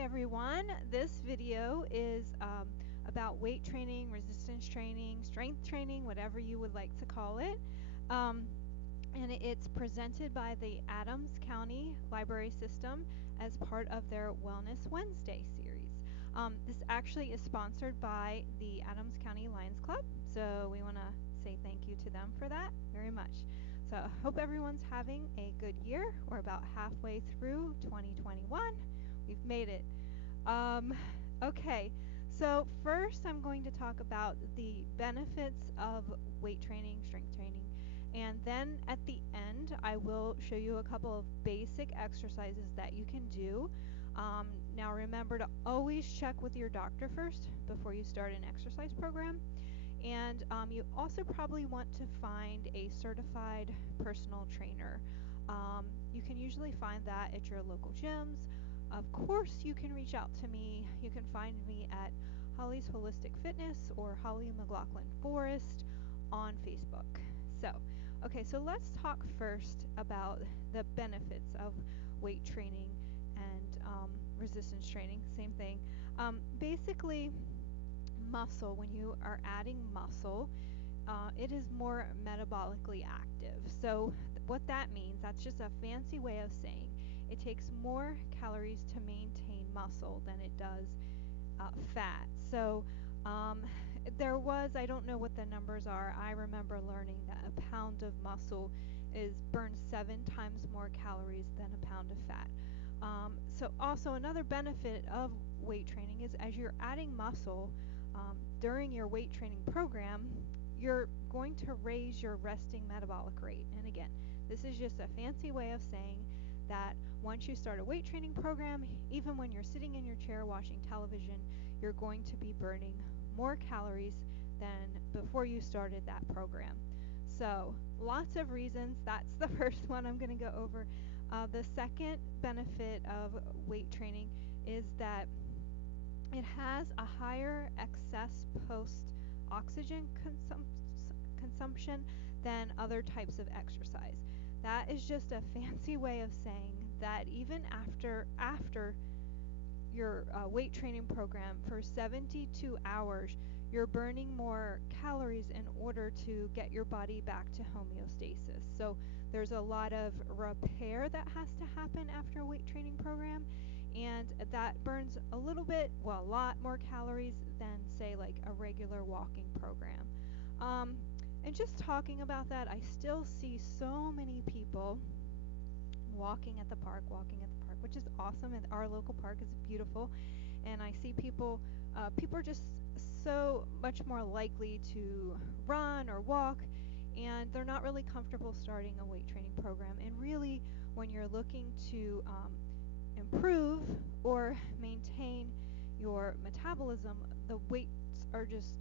Hi everyone. This video is about weight training, resistance training, strength training, whatever you would like to call it. Um, and it's presented by the Adams County Library System as part of their Wellness Wednesday series. This actually is sponsored by the Adams County Lions Club, so we want to say thank you to them for that very much. So I hope everyone's having a good year. We're about halfway through 2021. We've made it. Um, okay, so first I'm going to talk about the benefits of weight training, strength training, and then at the end I will show you a couple of basic exercises that you can do. Now remember to always check with your doctor first before you start an exercise program. And you also probably want to find a certified personal trainer. You can usually find that at your local gyms. Of course, you can reach out to me. You can find me at Holly's Holistic Fitness or Holly McLaughlin Forrest on Facebook. So let's talk first about the benefits of weight training and resistance training. Same thing. Basically, muscle, when you are adding muscle, it is more metabolically active. So what that means, that's just a fancy way of saying it takes more calories to maintain muscle than it does fat. So I don't know what the numbers are. I remember learning that a pound of muscle burns 7 times more calories than a pound of fat. So also another benefit of weight training is as you're adding muscle during your weight training program, you're going to raise your resting metabolic rate. And again, this is just a fancy way of saying that once you start a weight training program, even when you're sitting in your chair watching television, you're going to be burning more calories than before you started that program. So lots of reasons. That's the first one I'm going to go over. The second benefit of weight training is that it has a higher excess post-oxygen consumption than other types of exercise. That is just a fancy way of saying that even after your weight training program for 72 hours, you're burning more calories in order to get your body back to homeostasis. So there's a lot of repair that has to happen after a weight training program, and that burns a lot more calories than, say, like a regular walking program. And just talking about that, I still see so many people walking at the park, which is awesome. And our local park is beautiful. And I see people are just so much more likely to run or walk, and they're not really comfortable starting a weight training program. And really, when you're looking to improve or maintain your metabolism, the weights are just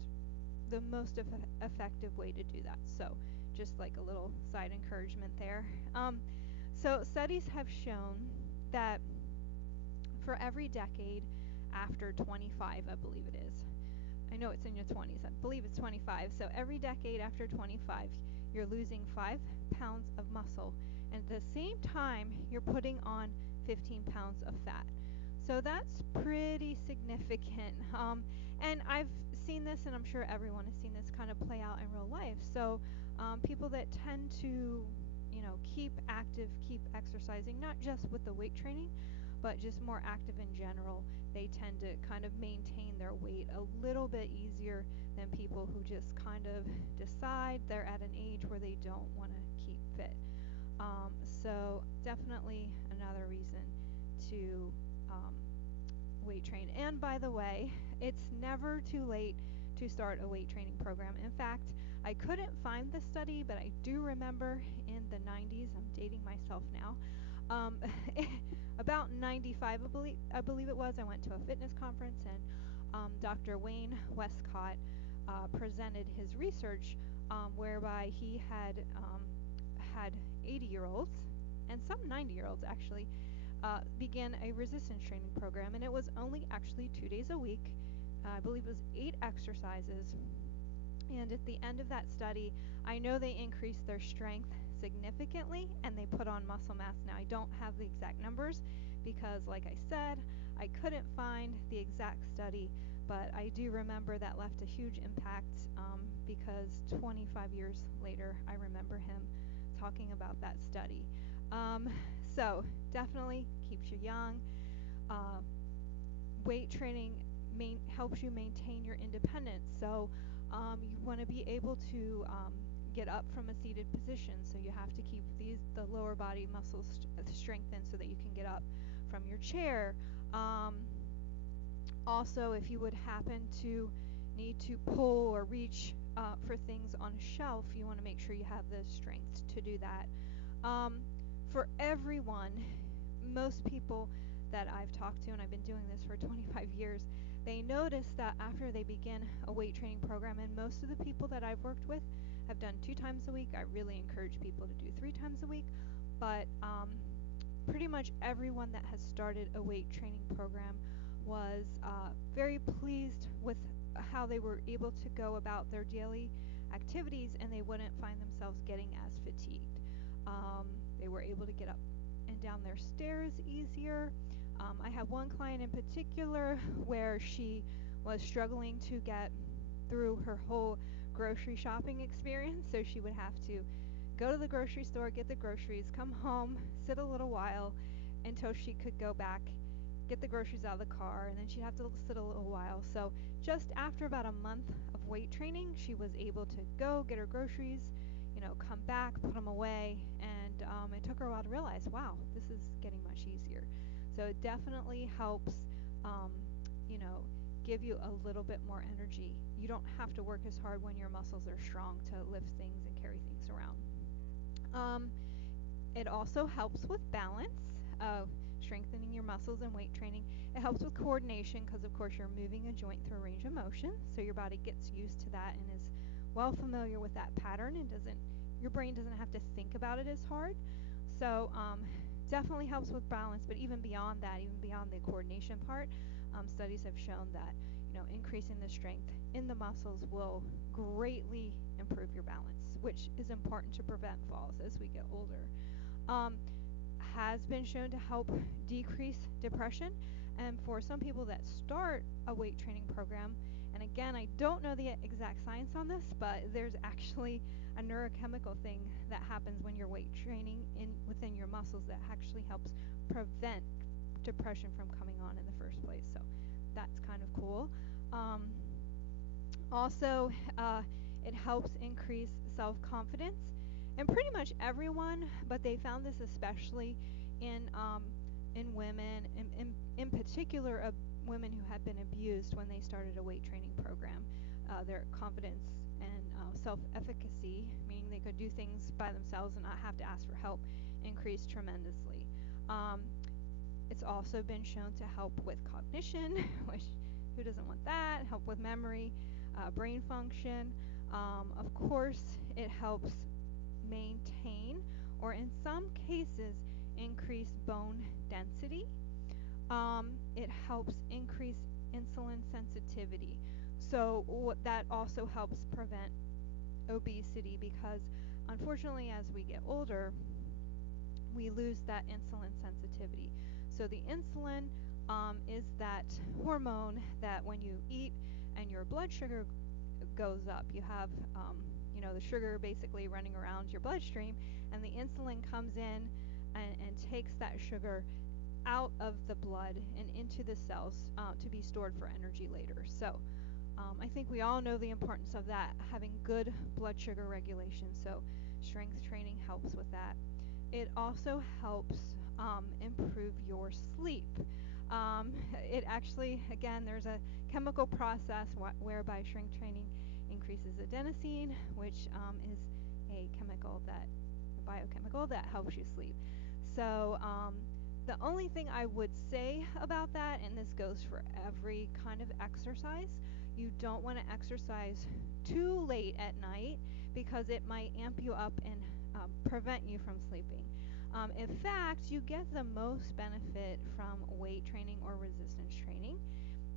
the most effective way to do that. So just like a little side encouragement there. So studies have shown that for every decade after 25, I believe it is. I know it's in your 20s. I believe it's 25. So every decade after 25, you're losing 5 pounds of muscle. And at the same time, you're putting on 15 pounds of fat. So that's pretty significant. And I've seen this, and I'm sure everyone has seen this kind of play out in real life. So people that tend to, keep active, keep exercising, not just with the weight training, but just more active in general, they tend to kind of maintain their weight a little bit easier than people who just kind of decide they're at an age where they don't want to keep fit. So definitely another reason to weight train. And by the way, it's never too late to start a weight training program. In fact, I couldn't find the study, but I do remember in the 90s, I'm dating myself now, about 95, I believe it was, I went to a fitness conference, and Dr. Wayne Westcott presented his research whereby he had 80-year-olds and some 90-year-olds actually begin a resistance training program, and it was only actually 2 days a week. I believe it was 8 exercises, and at the end of that study, I know they increased their strength significantly and they put on muscle mass. Now, I don't have the exact numbers because, like I said, I couldn't find the exact study, but I do remember that left a huge impact because 25 years later, I remember him talking about that study. Um, so definitely keeps you young. Uh, Weight training helps you maintain your independence. So you want to be able to get up from a seated position. So you have to keep the lower body muscles strengthened so that you can get up from your chair. Um, Also, if you would happen to need to pull or reach for things on a shelf, you want to make sure you have the strength to do that. For everyone, most people that I've talked to, and I've been doing this for 25 years, they notice that after they begin a weight training program, and most of the people that I've worked with have done 2 times a week. I really encourage people to do 3 times a week, but pretty much everyone that has started a weight training program was very pleased with how they were able to go about their daily activities, and they wouldn't find themselves getting as fatigued. They were able to get up and down their stairs easier. I have one client in particular where she was struggling to get through her whole grocery shopping experience, so she would have to go to the grocery store, get the groceries, come home, sit a little while until she could go back, get the groceries out of the car, and then she'd have to sit a little while. So just after about a month of weight training, she was able to go get her groceries, come back, put them away, and it took her a while to realize, wow, this is getting much easier. So it definitely helps, um, you know, give you a little bit more energy. You don't have to work as hard when your muscles are strong to lift things and carry things around. It also helps with balance, strengthening your muscles and weight training. It helps with coordination because, of course, you're moving a joint through a range of motion, so your body gets used to that and is well familiar with that pattern, and your brain doesn't have to think about it as hard. So definitely helps with balance, but even beyond that, even beyond the coordination part, studies have shown that increasing the strength in the muscles will greatly improve your balance, which is important to prevent falls as we get older. Um, has been shown to help decrease depression, and for some people that start a weight training program, and again, I don't know the exact science on this, but there's actually a neurochemical thing that happens when you're weight training within your muscles that actually helps prevent depression from coming on in the first place. So that's kind of cool. Also, it helps increase self-confidence, and pretty much everyone, but they found this especially in women, in particular, women who had been abused when they started a weight training program. Their confidence and self-efficacy, meaning they could do things by themselves and not have to ask for help, increased tremendously. It's also been shown to help with cognition, which who doesn't want that? Help with memory, brain function. Of course, it helps maintain, or in some cases, increase bone density. It helps increase insulin sensitivity. So that also helps prevent obesity because, unfortunately, as we get older, we lose that insulin sensitivity. So the insulin is that hormone that when you eat and your blood sugar goes up, you have the sugar basically running around your bloodstream, and the insulin comes in and takes that sugar out of the blood and into the cells to be stored for energy later. So I think we all know the importance of that, having good blood sugar regulation. So strength training helps with that. It also helps improve your sleep. It actually, again, there's a chemical process whereby strength training increases adenosine, which is a biochemical that helps you sleep. So the only thing I would say about that, and this goes for every kind of exercise, you don't want to exercise too late at night because it might amp you up and prevent you from sleeping. In fact, you get the most benefit from weight training or resistance training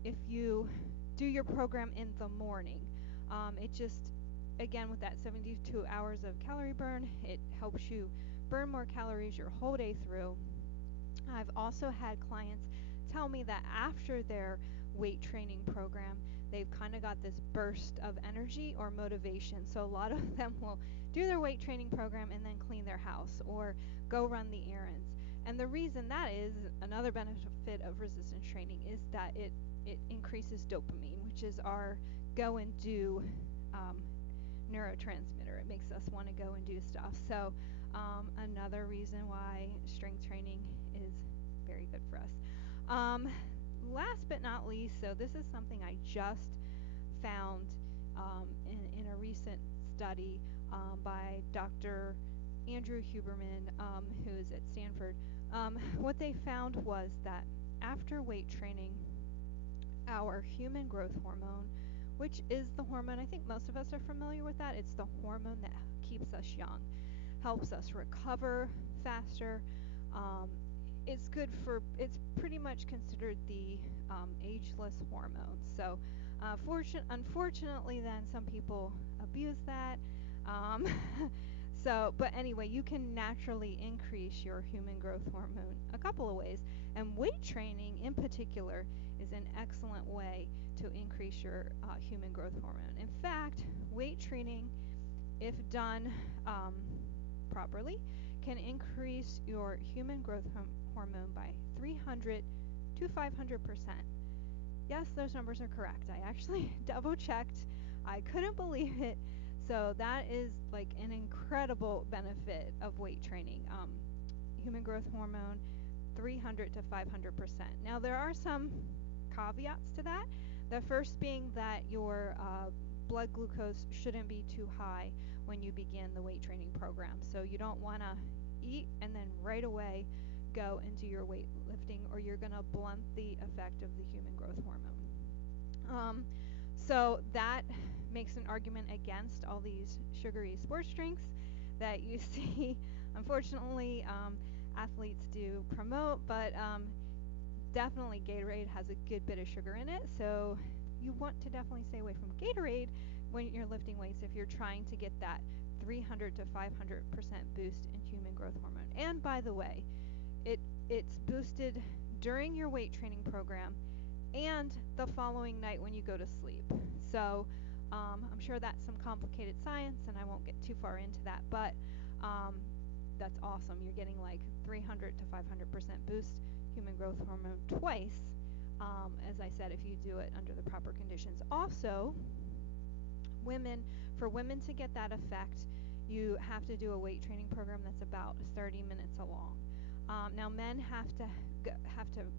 if you do your program in the morning. It just, again, with that 72 hours of calorie burn, it helps you burn more calories your whole day through. I've also had clients tell me that after their weight training program, they've kind of got this burst of energy or motivation. So a lot of them will do their weight training program and then clean their house or go run the errands. And the reason that is, another benefit of resistance training, is that it increases dopamine, which is our go and do um, neurotransmitter. It makes us want to go and do stuff. So another reason why strength training is very good for us. Last but not least, so this is something I just found in a recent study by Dr. Andrew Huberman, who is at Stanford. What they found was that after weight training, our human growth hormone, which is the hormone, I think most of us are familiar with that. It's the hormone that keeps us young, helps us recover faster. Um, it's good for, it's pretty much considered the ageless hormone. So, unfortunately, then some people abuse that. Um, but anyway, you can naturally increase your human growth hormone a couple of ways, and weight training in particular is an excellent way to increase your human growth hormone. In fact, weight training, if done properly, can increase your human growth hormone by 300 to 500%. Yes, those numbers are correct. I actually double checked. I couldn't believe it. So that is like an incredible benefit of weight training. Human growth hormone, 300 to 500%. Now there are some caveats to that. The first being that your blood glucose shouldn't be too high when you begin the weight training program. So you don't want to eat and then right away go into your weightlifting, or you're going to blunt the effect of the human growth hormone. So that makes an argument against all these sugary sports drinks that you see, unfortunately, athletes do promote, but definitely Gatorade has a good bit of sugar in it, so you want to definitely stay away from Gatorade when you're lifting weights if you're trying to get that 300 to 500% boost in human growth hormone. And by the way, it's boosted during your weight training program and the following night when you go to sleep. So I'm sure that's some complicated science, and I won't get too far into that, but that's awesome. You're getting like 300 to 500% boost human growth hormone twice, as I said, if you do it under the proper conditions. Also, for women to get that effect, you have to do a weight training program that's about 30 minutes along. Now, men have to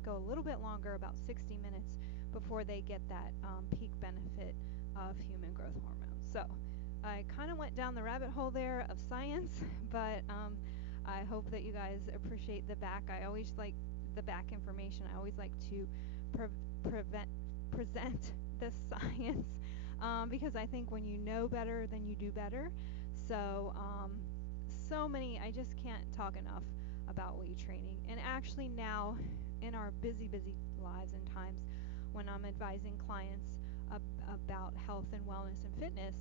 go a little bit longer, about 60 minutes, before they get that peak benefit of human growth hormone. So I kind of went down the rabbit hole there of science, but I hope that you guys appreciate the back. I always like the back information. I always like to present the science because I think when you know better, then you do better. So I just can't talk enough about weight training. And actually now, in our busy lives and times, when I'm advising clients about health and wellness and fitness,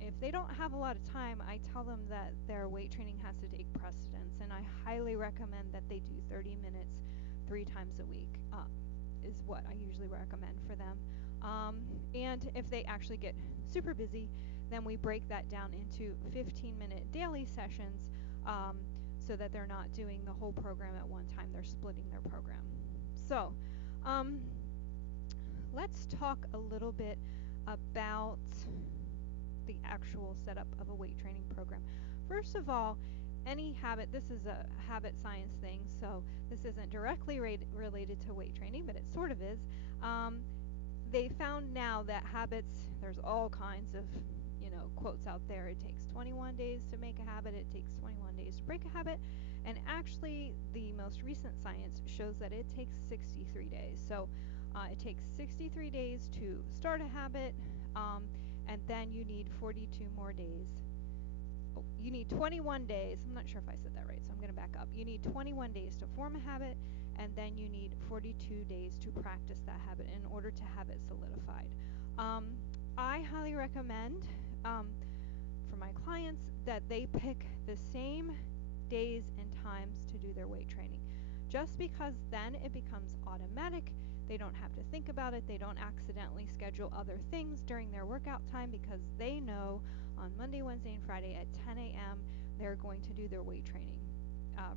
if they don't have a lot of time, I tell them that their weight training has to take precedence, and I highly recommend that they do 30 minutes 3 times a week is what I usually recommend for them. And if they actually get super busy, then we break that down into 15-minute daily sessions so that they're not doing the whole program at one time. They're splitting their program. So let's talk a little bit about the actual setup of a weight training program. First of all, any habit, this is a habit science thing, so this isn't directly related to weight training, but it sort of is. They found now that habits, there's all kinds of quotes out there. It takes 21 days to make a habit, it takes 21 days to break a habit, and actually the most recent science shows that it takes 63 days. So it takes 63 days to start a habit, and then you need 42 more days. Oh, you need 21 days. I'm not sure if I said that right, so I'm going to back up. You need 21 days to form a habit, and then you need 42 days to practice that habit in order to have it solidified. I highly recommend for my clients that they pick the same days and times to do their weight training. just because then it becomes automatic. They don't have to think about it. They don't accidentally schedule other things during their workout time because they know on Monday, Wednesday, and Friday at 10 a.m. they're going to do their weight training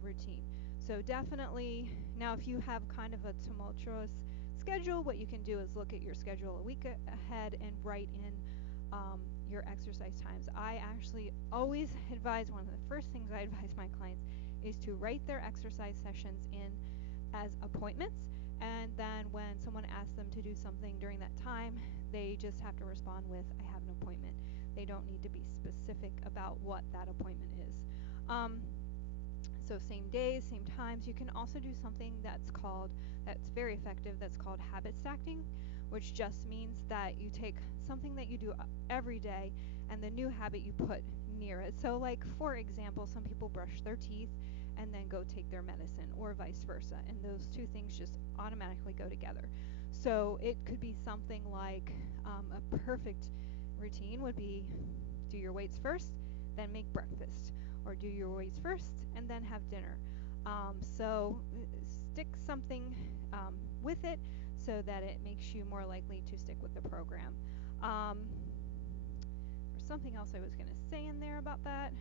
routine. So definitely, now if you have kind of a tumultuous schedule, what you can do is look at your schedule a week ahead and write in your exercise times. I actually always advise, one of the first things I advise my clients is to write their exercise sessions in as appointments, and then when someone asks them to do something during that time, they just have to respond with, I have an appointment. They don't need to be specific about what that appointment is. So same days, same times. You can also do something that's very effective, that's called habit stacking, which just means that you take something that you do every day and the new habit you put near it. So like, for example, some people brush their teeth and then go take their medicine, or vice versa, and those two things just automatically go together. So it could be something like a perfect routine would be do your weights first, then make breakfast, or do your weights first and then have dinner. So stick something with it so that it makes you more likely to stick with the program. There's something else I was going to say in there about that.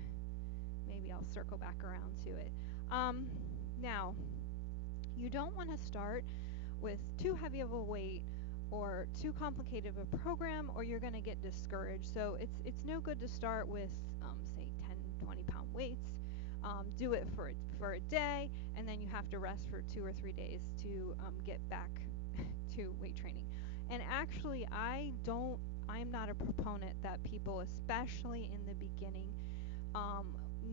Maybe I'll circle back around to it. Now, you don't want to start with too heavy of a weight or too complicated of a program, or you're going to get discouraged. So it's no good to start with say 10, 20-pound weights. Do it for a day, and then you have to rest for 2 or 3 days to get back to weight training. And actually, I'm not a proponent that people, especially in the beginning,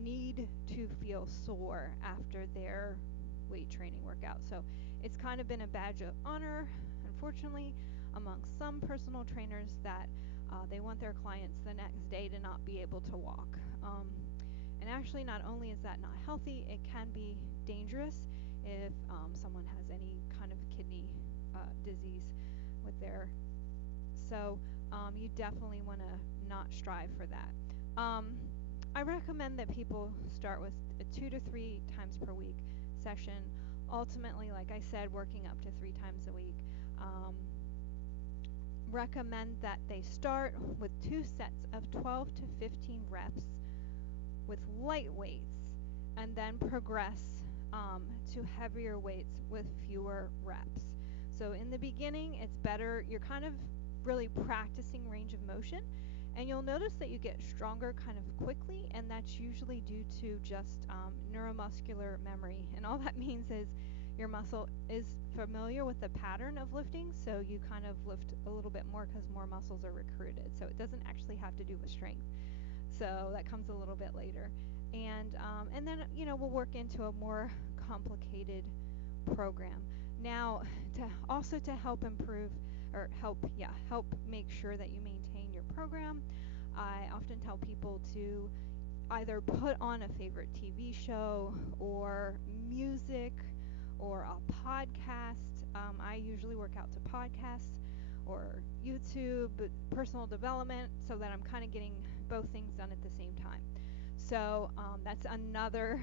need to feel sore after their weight training workout. So it's kind of been a badge of honor, unfortunately, among some personal trainers that they want their clients the next day to not be able to walk. And actually, not only is that not healthy, it can be dangerous if someone has any kind of kidney disease with their. So you definitely want to not strive for that. I recommend that people start with a 2 to 3 times per week session. Ultimately, like I said, working up to 3 times a week. Recommend that they start with 2 sets of 12 to 15 reps with light weights, and then progress to heavier weights with fewer reps. So in the beginning, it's better, you're kind of really practicing range of motion, and you'll notice that you get stronger kind of quickly, and that's usually due to just neuromuscular memory. And all that means is your muscle is familiar with the pattern of lifting, so you kind of lift a little bit more because more muscles are recruited. So it doesn't actually have to do with strength. So that comes a little bit later. And then, we'll work into a more complicated program. Now, to help improve, or help make sure that you maintain your program, I often tell people to either put on a favorite TV show or music or a podcast. I usually work out to podcasts or YouTube, personal development, so that I'm kind of getting both things done at the same time. So that's another,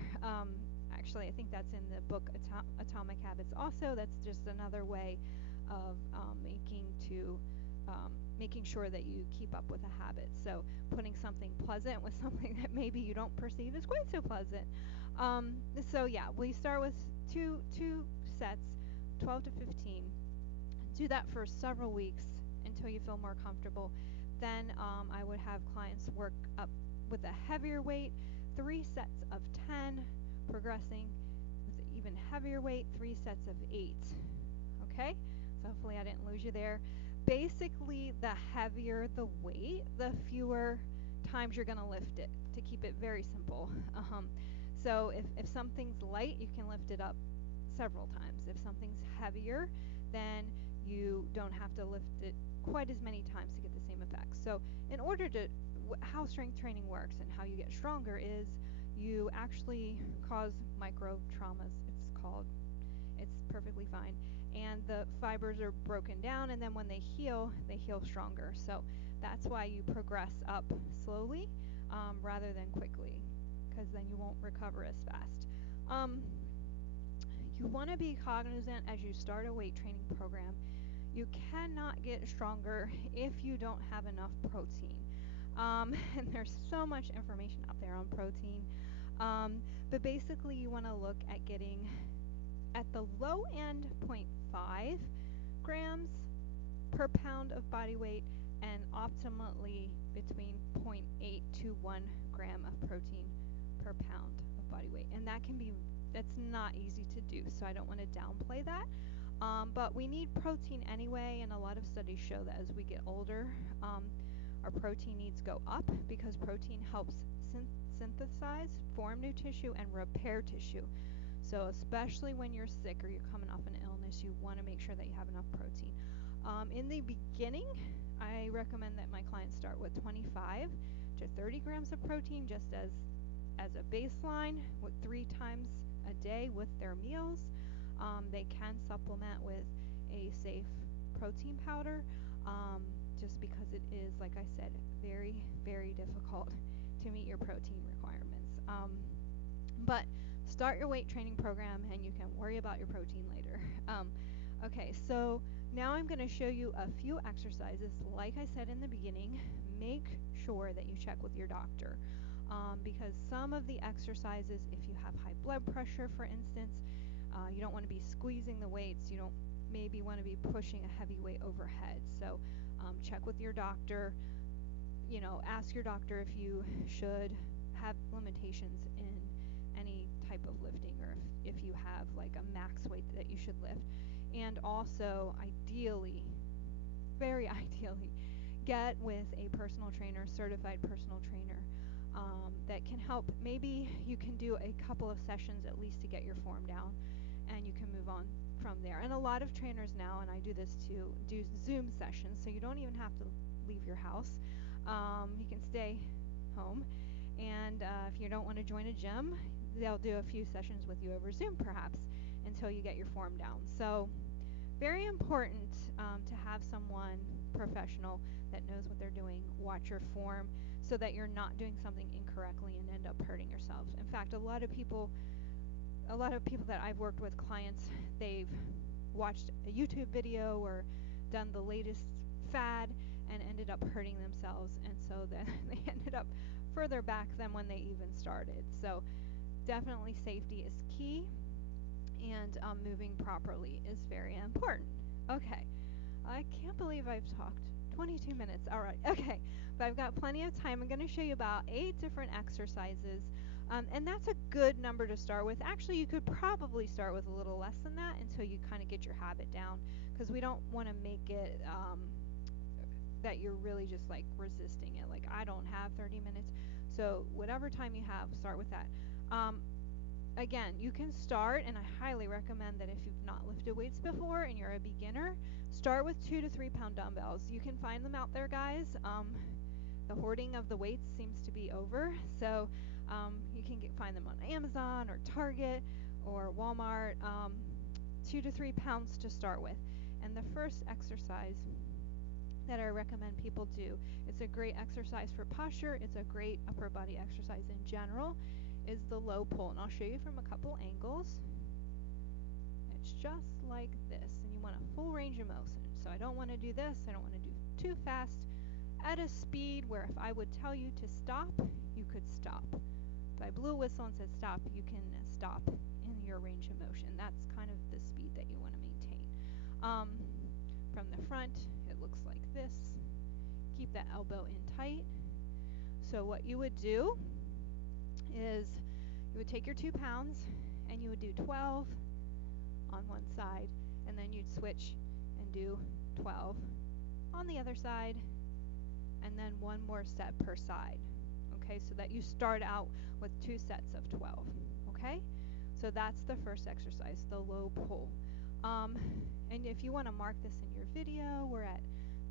actually I think that's in the book Atomic Habits also. That's just another way of making sure that you keep up with a habit. So putting something pleasant with something that maybe you don't perceive as quite so pleasant. So yeah, we start with two sets, 12 to 15. Do that for several weeks until you feel more comfortable. Then I would have clients work up with a heavier weight, 3 sets of 10, progressing with even heavier weight, 3 sets of 8. Okay? So hopefully I didn't lose you there. Basically, the heavier the weight, the fewer times you're going to lift it, to keep it very simple. So if something's light, you can lift it up several times. If something's heavier, then you don't have to lift it quite as many times to get the same effects. So in order to, how strength training works and how you get stronger is you actually cause micro traumas, it's perfectly fine. And the fibers are broken down, and then when they heal stronger. So that's why you progress up slowly rather than quickly, because then you won't recover as fast. You want to be cognizant as you start a weight training program. You cannot get stronger if you don't have enough protein. And there's so much information out there on protein. But basically, you want to look at getting at the low end 0.5 grams per pound of body weight, and optimally between zero point 0.8 to 1 gram of protein per pound of body weight. And that's not easy to do, so I don't want to downplay that. But we need protein anyway, and a lot of studies show that as we get older, our protein needs go up because protein helps synthesize, form new tissue, and repair tissue. So especially when you're sick or you're coming off an illness, you want to make sure that you have enough protein. In the beginning, I recommend that my clients start with 25 to 30 grams of protein just as a baseline, with 3 times a day with their meals. They can supplement with a safe protein powder, just because it is, like I said, very, very difficult to meet your protein requirements. But start your weight training program and you can worry about your protein later. Okay, so now I'm going to show you a few exercises. Like I said in the beginning, make sure that you check with your doctor, because some of the exercises, if you have high blood pressure, for instance, you don't want to be squeezing the weights. You don't maybe want to be pushing a heavy weight overhead. So check with your doctor. Ask your doctor if you should have limitations in any type of lifting, or if you have like a max weight that you should lift. And also, ideally, very ideally, get with a personal trainer, certified personal trainer, that can help. Maybe you can do a couple of sessions at least to get your form down, and you can move on from there. And a lot of trainers now, and I do this too, do Zoom sessions, so you don't even have to leave your house. You can stay home, and if you don't want to join a gym, they'll do a few sessions with you over Zoom perhaps until you get your form down. So very important to have someone professional that knows what they're doing watch your form, so that you're not doing something incorrectly and end up hurting yourself. In fact, a lot of people that I've worked with, clients, they've watched a YouTube video or done the latest fad and ended up hurting themselves, and so then they ended up further back than when they even started. So definitely safety is key, and moving properly is very important. Okay, I can't believe I've talked 22 minutes. All right, okay, but I've got plenty of time. I'm going to show you about 8 different exercises. And that's a good number to start with. Actually, you could probably start with a little less than that until you kind of get your habit down, because we don't want to make it that you're really just like resisting it. Like, I don't have 30 minutes. So whatever time you have, start with that. Again, you can start, and I highly recommend that if you've not lifted weights before and you're a beginner, start with 2 to 3 pound dumbbells. You can find them out there, guys. The hoarding of the weights seems to be over, so you can find them on Amazon or Target or Walmart. 2 to 3 pounds to start with. And the first exercise that I recommend people do, it's a great exercise for posture, it's a great upper body exercise in general, is the low pull. And I'll show you from a couple angles. It's just like this, and you want a full range of motion. So I don't want to do this, I don't want to do too fast, at a speed where if I would tell you to stop, you could stop. If I blew a whistle and said stop, you can stop in your range of motion. That's kind of the speed that you want to maintain. From the front, it looks like this. Keep that elbow in tight. So what you would do is you would take your 2 pounds and you would do 12 on one side, and then you'd switch and do 12 on the other side, and then one more set per side. Okay, so that you start out with 2 sets of 12. Okay, so that's the first exercise, the low pull. And if you want to mark this in your video, we're at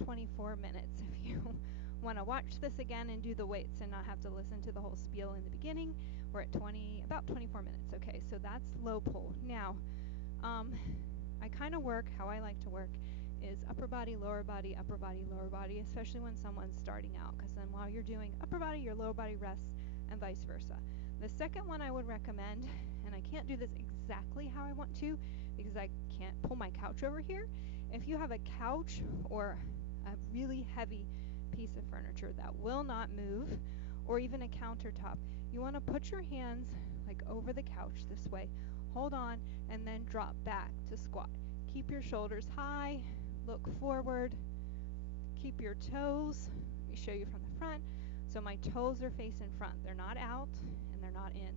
24 minutes. If you want to watch this again and do the weights and not have to listen to the whole spiel in the beginning, we're at about 24 minutes. Okay, so that's low pull. Now, I kind of work how I like to work is upper body, lower body, especially when someone's starting out, because then while you're doing upper body, your lower body rests, and vice versa. The second one I would recommend, and I can't do this exactly how I want to because I can't pull my couch over here. If you have a couch or a really heavy piece of furniture that will not move, or even a countertop, you want to put your hands like over the couch this way, hold on, and then drop back to squat. Keep your shoulders high, look forward, keep your toes, let me show you from the front. So my toes are facing front. They're not out and they're not in.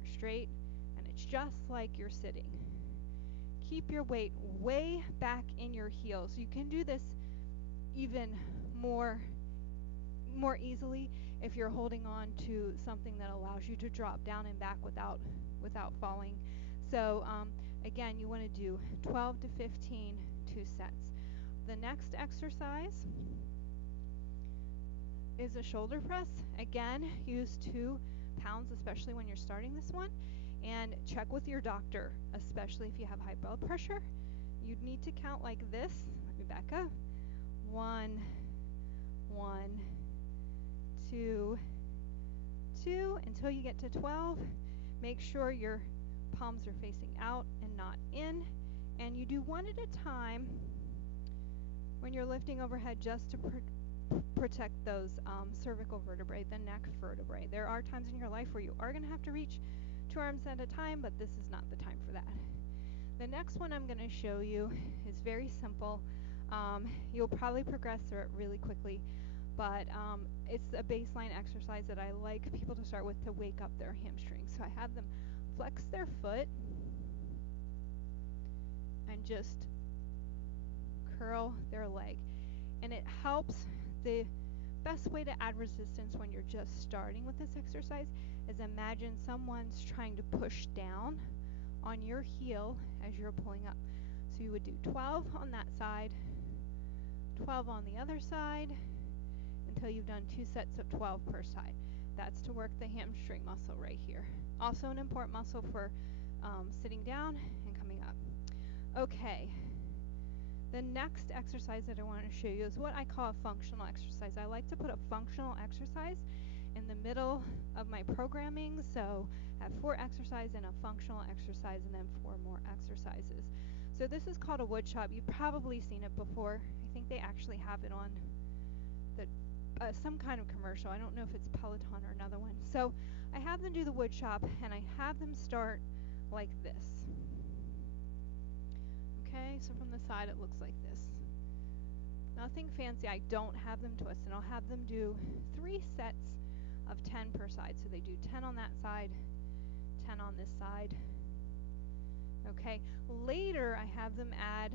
They're straight, and it's just like you're sitting. Keep your weight way back in your heels. You can do this even more easily if you're holding on to something that allows you to drop down and back without falling. So again, you want to do 12 to 15 2 sets. The next exercise is a shoulder press. Again, use 2 pounds, especially when you're starting this one. And check with your doctor, especially if you have high blood pressure. You'd need to count like this. Let me back up. 1, 1, 2, 2, until you get to 12. Make sure your palms are facing out and not in. And you do one at a time when you're lifting overhead, just to protect those cervical vertebrae, the neck vertebrae. There are times in your life where you are going to have to reach 2 arms at a time, but this is not the time for that. The next one I'm going to show you is very simple. You'll probably progress through it really quickly, but it's a baseline exercise that I like people to start with to wake up their hamstrings. So I have them flex their foot and just curl their leg. And it helps. The best way to add resistance when you're just starting with this exercise is imagine someone's trying to push down on your heel as you're pulling up. So you would do 12 on that side, 12 on the other side, until you've done 2 sets of 12 per side. That's to work the hamstring muscle right here. Also an important muscle for sitting down and coming up. Okay. The next exercise that I want to show you is what I call a functional exercise. I like to put a functional exercise in the middle of my programming. So I have 4 exercises and a functional exercise and then 4 more exercises. So this is called a wood shop. You've probably seen it before. I think they actually have it on the some kind of commercial. I don't know if it's Peloton or another one. So I have them do the wood shop, and I have them start like this. Okay, so from the side it looks like this. Nothing fancy. I don't have them twist, and I'll have them do 3 sets of 10 per side. So they do 10 on that side, 10 on this side. Okay, later I have them add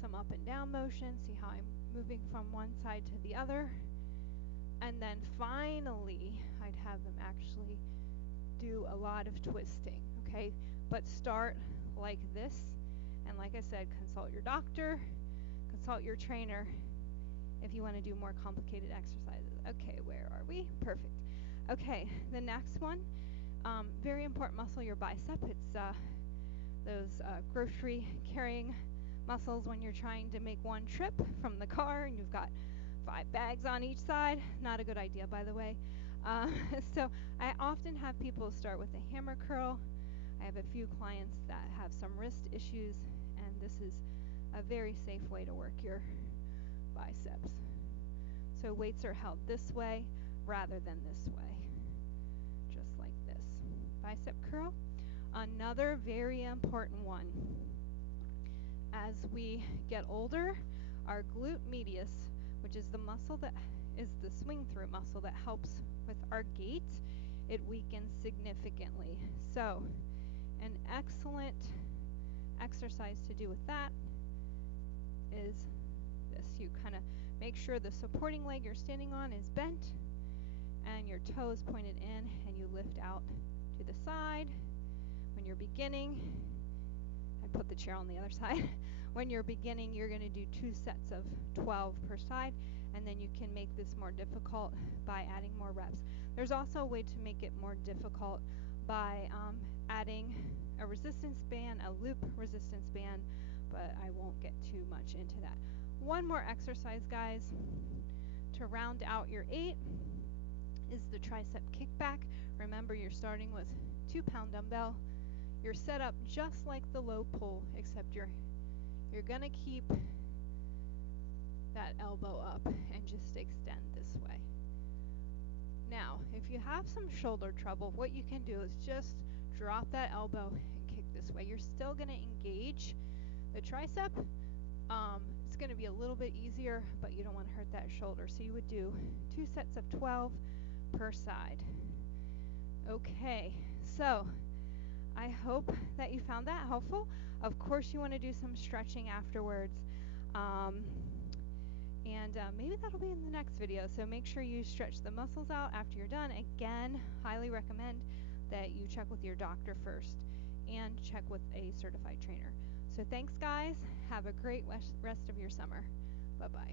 some up and down motion. See how I'm moving from one side to the other. And then finally I'd have them actually do a lot of twisting. Okay, but start like this. And like I said, consult your doctor, consult your trainer if you want to do more complicated exercises. Okay, where are we? Perfect. Okay, the next one, very important muscle, your bicep. It's those grocery carrying muscles when you're trying to make one trip from the car and you've got 5 bags on each side. Not a good idea, by the way. So I often have people start with a hammer curl. I have a few clients that have some wrist issues, and this is a very safe way to work your biceps. So weights are held this way rather than this way, just like this. Bicep curl. Another very important one. As we get older, our glute medius, which is the muscle that is the swing through muscle that helps with our gait, it weakens significantly. So an excellent exercise to do with that is this. You kind of make sure the supporting leg you're standing on is bent and your toes pointed in, and you lift out to the side. When you're beginning, I put the chair on the other side. When you're beginning, you're going to do 2 sets of 12 per side, and then you can make this more difficult by adding more reps. There's also a way to make it more difficult by adding a resistance band, a loop resistance band, but I won't get too much into that. One more exercise, guys, to round out your 8 is the tricep kickback. Remember, you're starting with 2-pound dumbbell. You're set up just like the low pull, except you're gonna keep that elbow up and just extend this way. Now, if you have some shoulder trouble, what you can do is just drop that elbow and kick this way. You're still going to engage the tricep. It's going to be a little bit easier, but you don't want to hurt that shoulder. So you would do 2 sets of 12 per side. Okay, so I hope that you found that helpful. Of course, you want to do some stretching afterwards. And maybe that'll be in the next video. So make sure you stretch the muscles out after you're done. Again, highly recommend that you check with your doctor first and check with a certified trainer. So thanks, guys. Have a great rest of your summer. Bye-bye.